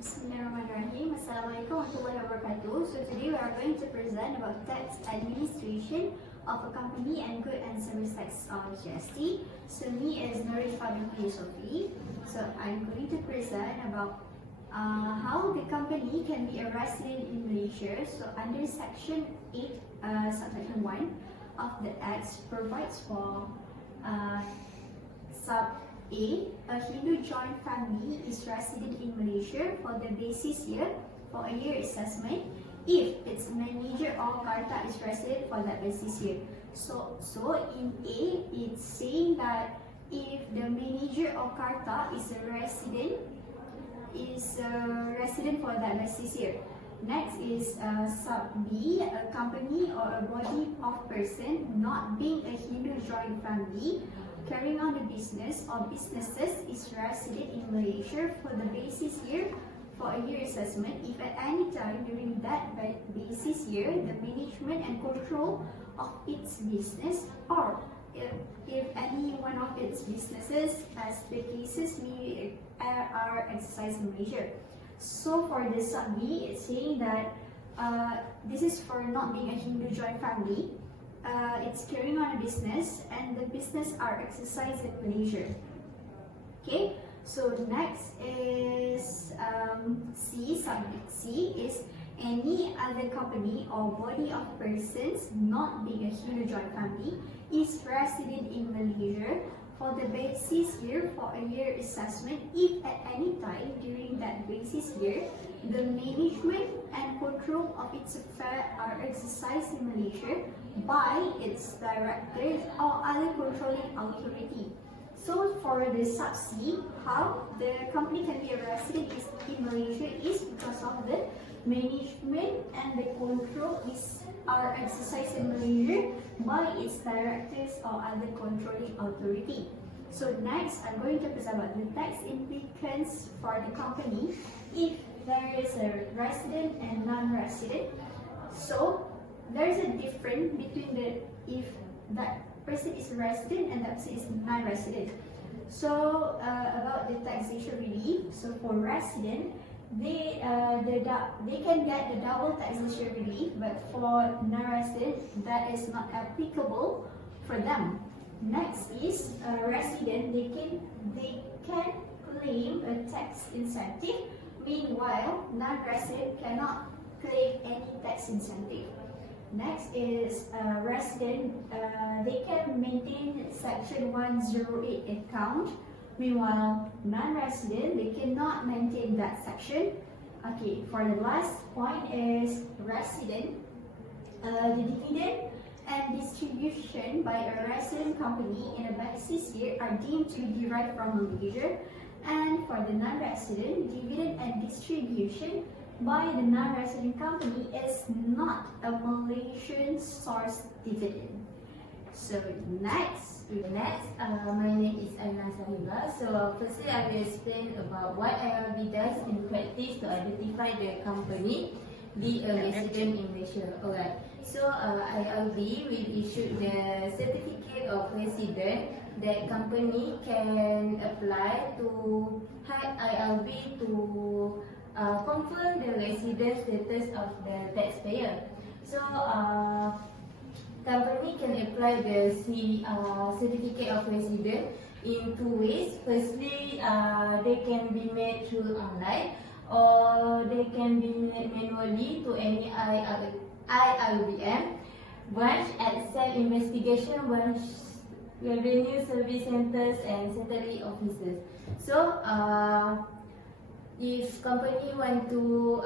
Bismillahirrahmanirrahim. Assalamualaikum warahmatullahi wabarakatuh. So today we are going to present about tax administration of a company and good and service tax of GST. So me is Nurul Yusoffi. So I'm going to present about how the company can be a resident in Malaysia. So under section 8, subsection 1 of the Act provides for sub a Hindu joint family is resident in Malaysia for the basis year for a year assessment if its manager or karta is resident for that basis year. So in A, it's saying that if the manager or karta is a resident for that basis year. Next is sub B, a company or a body of person not being a Hindu joint family carrying on the business or businesses is resident in Malaysia for the basis year for a year assessment if at any time during that basis year the management and control of its business or if any one of its businesses as the cases may are exercised in Malaysia. So for the sub B, it's saying that this is for not being a Hindu joint family. It's carrying on a business and the business are exercised in Malaysia. Okay, so next is C, subject C is any other company or body of persons not being a Hindu joint family is resident in Malaysia for the basis year for a year assessment if at any time during that basis year the management and control of its affairs are exercised in Malaysia by its directors or other controlling authority. So for the sub C, how the company can be a resident in Malaysia is because of the management and the control are exercised in Malaysia by its directors or other controlling authority. So next, I'm going to present about the tax implications for the company if there is a resident and non-resident. So there is a difference between if that person is resident and that person is non-resident. So about the taxation relief, so for resident, they can get the double taxation relief, but for non-resident, that is not applicable for them. Next is resident, they can claim a tax incentive. Meanwhile, non-resident cannot claim any tax incentive. Next is resident, they can maintain section 108 account. Meanwhile, non-resident, they cannot maintain that section. Okay, for the last point is resident, the dividend and distribution by a resident company in a basis year are deemed to be derived from Malaysia. And for the non-resident, dividend and distribution by the non-resident company is not a Malaysian source dividend. So next, my name is Aina. So firstly, I will explain about what IRB does in practice to identify the company be a resident in Malaysia. Alright. So IRB will issue the certificate of resident that company can apply to have IRB to confirm the resident status of the taxpayer. So company can apply the certificate of resident in two ways. Firstly, they can be made through online or they can be made manually to any IRBM branch at self-investigation branch, revenue service centers and satellite offices. So if company want to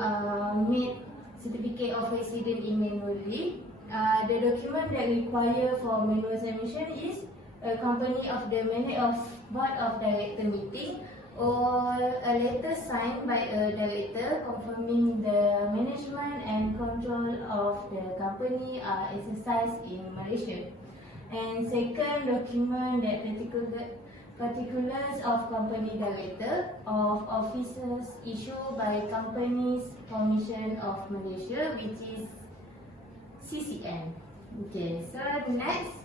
make certificate of resident in manually, the document that require for manual submission is a company of the minute of board of director meeting or a letter signed by a director confirming the management and control of the company are exercised in Malaysia. And second document that particulars of company director of officers issued by Companies Commission of Malaysia, which is CCM. Okay, so next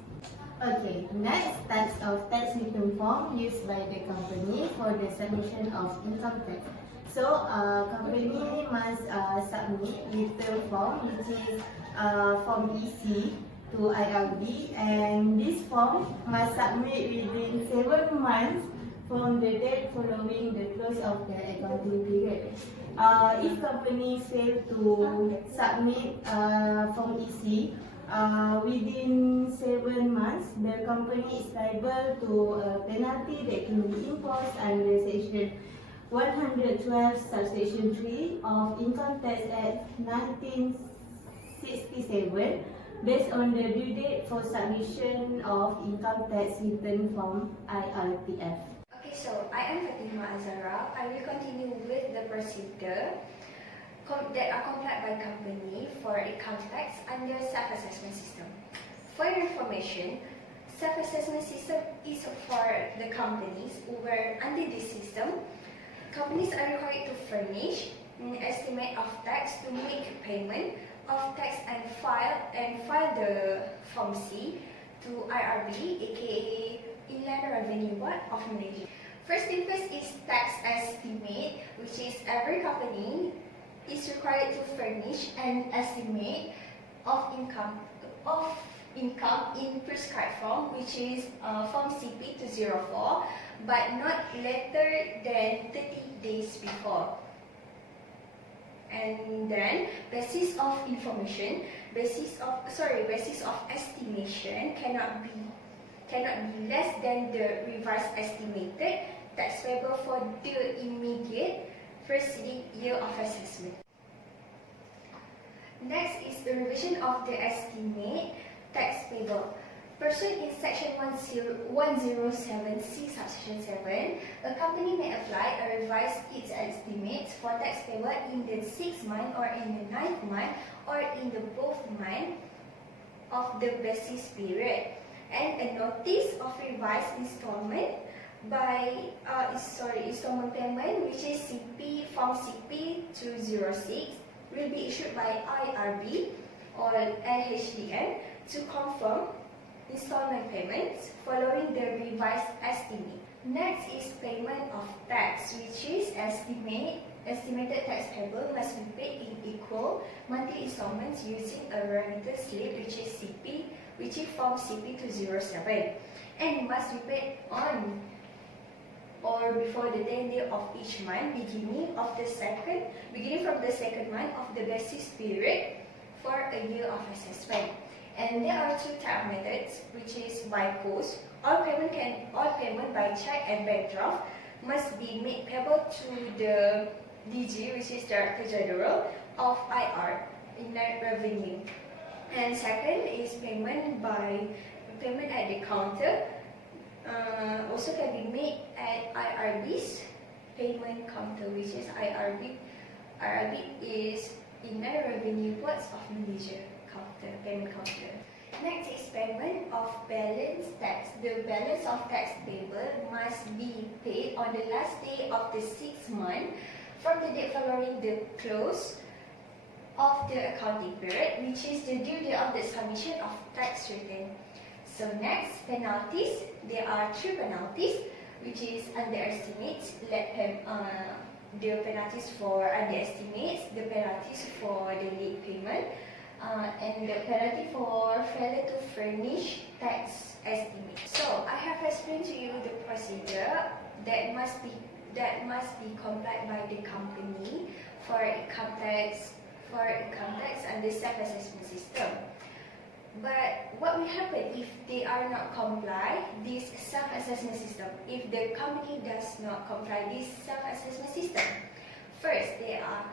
Okay, next, types of tax return form used by the company for the submission of income tax. So, company must submit return form, which is form EC to IRB, and this form must submit within 7 months from the date following the close of the accounting period. If company fail to submit form EC within 7 months, the company is liable to a penalty that can be imposed under Section 112 Subsection 3 of Income Tax Act 1967 based on the due date for submission of income tax return from IRPF. Okay, so I am Fatima Azzahra. I will continue with the procedure that are complied by company for income tax under self-assessment system. For your information, self-assessment system is for the companies where under this system, companies are required to furnish an estimate of tax to make payment of tax and file the Form C to IRB, aka Inland Revenue Board of Malaysia. First thing first is tax estimate, which is every company is required to furnish an estimate of income in prescribed form, which is Form CP 204, but not later than 30 days before. And then basis of estimation cannot be less than the revised estimated tax payable for the immediate preceding year of assessment. Next is the revision of the estimate tax payable. Pursuant in Section 107C subsection 7, a company may apply or revise its estimates for tax payable in the 6th month or in the 9th month or in the both month of the basis period. And a notice of revised installment installment payment, which is Form CP 206, will be issued by IRB or LHDN to confirm installment payments following the revised estimate. Next is payment of tax, which is estimated tax payable must be paid in equal monthly installments using a remittance slip, which is Form CP 207, and must be paid on or before the 10th day of each month, beginning from the second month of the basis period for a year of assessment. And there are two type methods, which is by post. All payment by check and bank draft must be made payable to the DG, which is Director General of IR, Inland Revenue. And second is payment at the counter. Also can be made at IRB's payment counter, which is IRB. IRB is Inland Revenue Boards of Malaysia payment counter. Next is payment of balance tax. The balance of tax payable must be paid on the last day of the 6th month from the date following the close of the accounting period, which is the due date of the submission of tax return. So next, penalties. There are 3 penalties, which is underestimates, the penalties for underestimates, the penalties for the late payment, and the penalty for failure to furnish tax estimate. So I have explained to you the procedure that must be complied by the company for income tax and the self-assessment system. But what will happen if they are not comply this self-assessment system? If the company does not comply this self-assessment system, first there are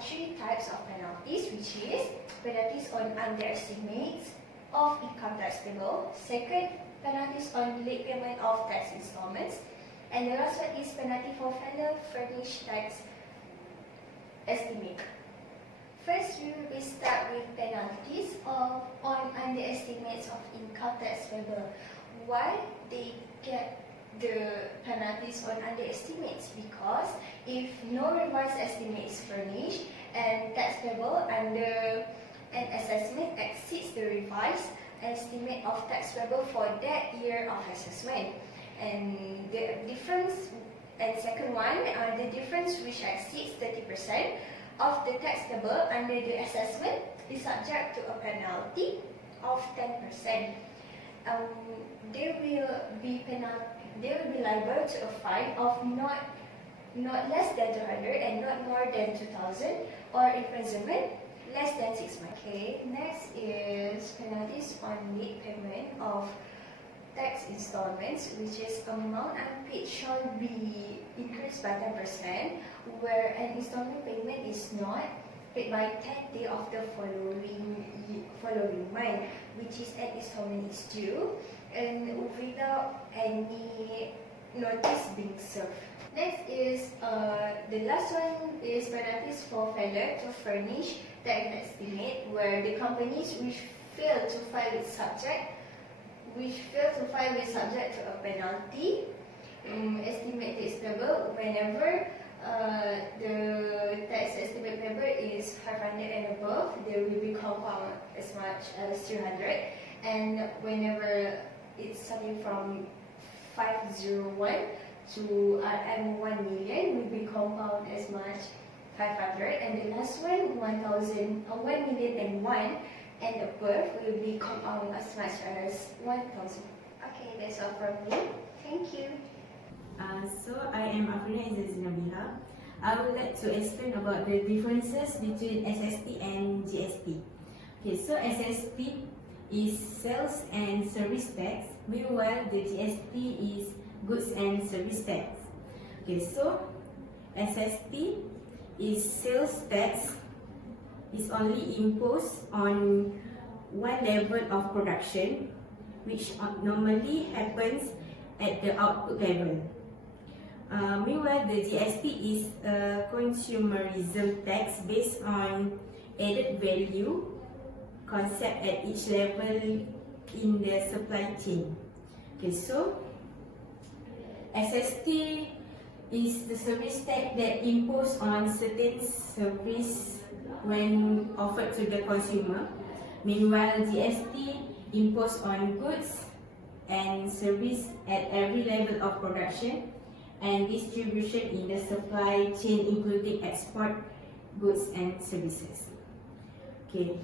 3 types of penalties, which is penalties on underestimates of income tax payable. Second, penalties on late payment of tax installments, and the last one is penalty for failure furnish tax estimate. First, we will start with penalties on underestimates of income tax payable. Why they get the penalties on underestimates? Because if no revised estimate is furnished and tax payable under an assessment exceeds the revised estimate of tax payable for that year of assessment. And the difference, and second one, the difference which exceeds 30% of the tax payable under the assessment is subject to a penalty of 10%. They will be liable to a fine of not less than 200 and not more than 2,000, or imprisonment less than 6 months. Okay, next is penalties on late payment of tax installments, which is amount unpaid shall be increased by 10%, where an installment payment is not paid by 10th day of the following month, which is an installment is due, and without any notice being served. Next is the last one is penalties for failure to furnish tax estimate, where the companies which fail to file with subject to a penalty estimate tax payable whenever the tax estimate payable is 500 and above, they will be compound as much as 300, and whenever it's starting from 501 to 1 million will be compound as much 500, and the last one 1,001 and above will be compound as much as 1,000. Okay, that's all from me. Thank you. So I am Afrina and Nabiha. I would like to explain about the differences between SST and GST. Okay, so SST is sales and service tax, meanwhile the GST is goods and service tax. Okay, so SST is sales tax, is only imposed on one level of production, which normally happens at the output level. Meanwhile, the GST is a consumerism tax based on added value concept at each level in the supply chain. Okay, so SST is the service tax that imposed on certain service when offered to the consumer. Meanwhile, GST imposed on goods and service at every level of production and distribution in the supply chain, including export goods and services. Okay,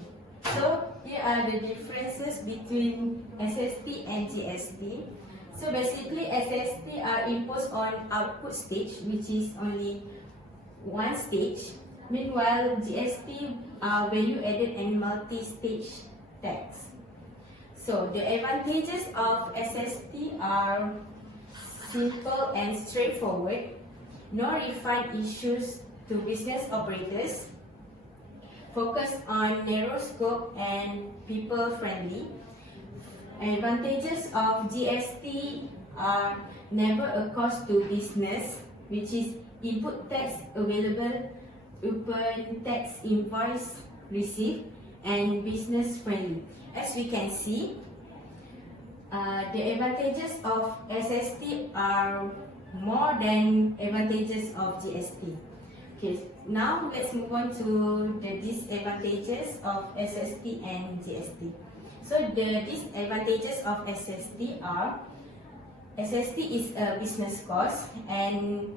so here are the differences between SST and GST. So basically, SST are imposed on output stage, which is only one stage. Meanwhile, GST are value added and multi-stage tax. So the advantages of SST are simple and straightforward, no refund issues to business operators, focus on narrow scope and people friendly. Advantages of GST are never a cost to business, which is input tax available, open tax invoice received, and business friendly. As we can see, the advantages of SST are more than advantages of GST. Okay, now let's move on to the disadvantages of SST and GST. So the disadvantages of SST are, SST is a business cost and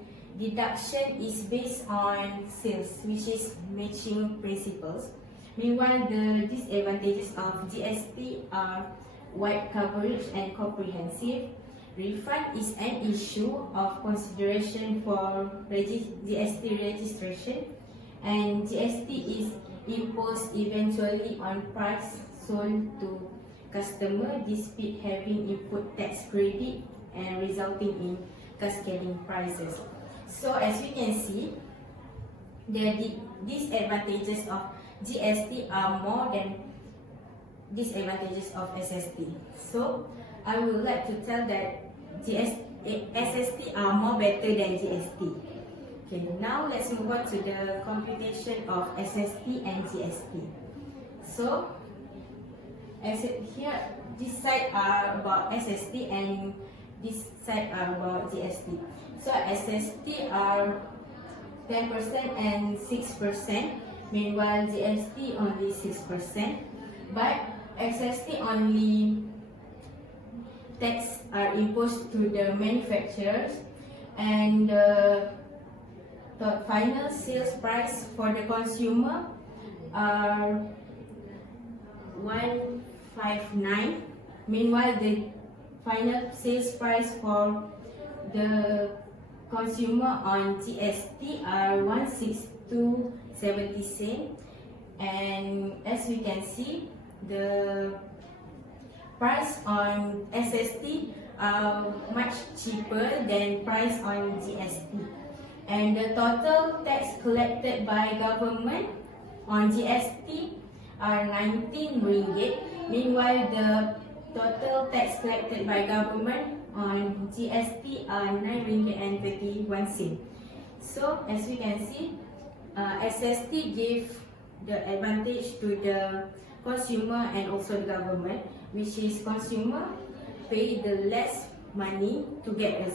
deduction is based on sales, which is matching principles. Meanwhile, the disadvantages of GST are wide coverage and comprehensive. Refund is an issue of consideration for GST registration, and GST is imposed eventually on price sold to customer despite having input tax credit and resulting in cascading prices. So as you can see, the disadvantages of GST are more than disadvantages of SST. So I would like to tell that SST are more better than GST. Okay, now let's move on to the computation of SST and GST. So here, this side are about SST and this side are about GST. So SST are 10% and 6%, meanwhile GST only 6%. But SST only tax are imposed to the manufacturers, and the final sales price for the consumer are 159. Meanwhile, the final sales price for the consumer on GST are 162.70 cents. And as we can see, the price on SST are much cheaper than price on GST. And the total tax collected by government on GST are 19 ringgit. Meanwhile, the total tax collected by government on GST are 9 ringgit and 31 cents. So as we can see, SST give the advantage to the consumer and also the government, which is consumer pay the less money to get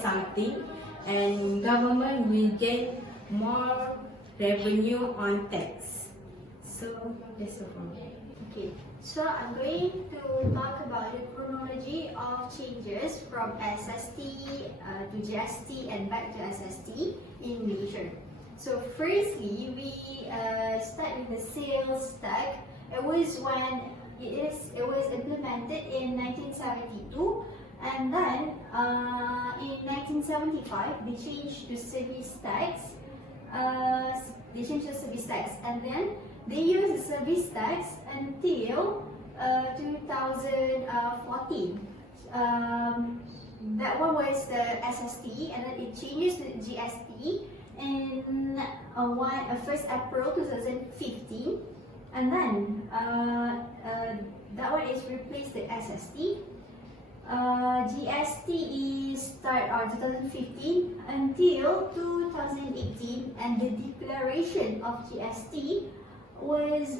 something, and government will get more revenue on tax. So that's all from me. Okay, so I'm going to talk about the chronology of changes from SST to GST and back to SST in Malaysia. So firstly, we start with the sales tax. It was when it was implemented in 1972, and then in 1975 they changed to service tax. And then they used the service tax until 2014. That one was the SST, and then it changes to GST in 1st April 2015, and then that one is replaced the SST. GST is start on 2015 until 2018, and the declaration of GST was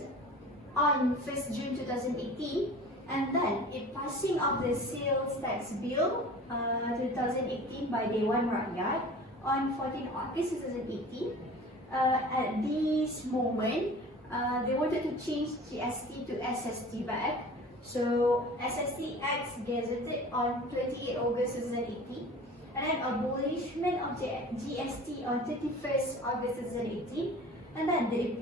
on 1st June 2018, and then it passing of the sales tax bill 2018 by Dewan Rakyat on 14 August 2018. At this moment, they wanted to change GST to SST back. So SST Acts gazetted on 28 August 2018, and then abolishment of GST on 31st August 2018, and then the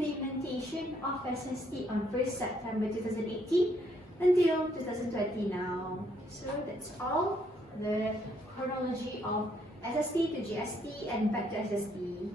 implementation of SST on 1st September 2018 until 2020 now. So that's all the chronology of SST to GST and back to SST.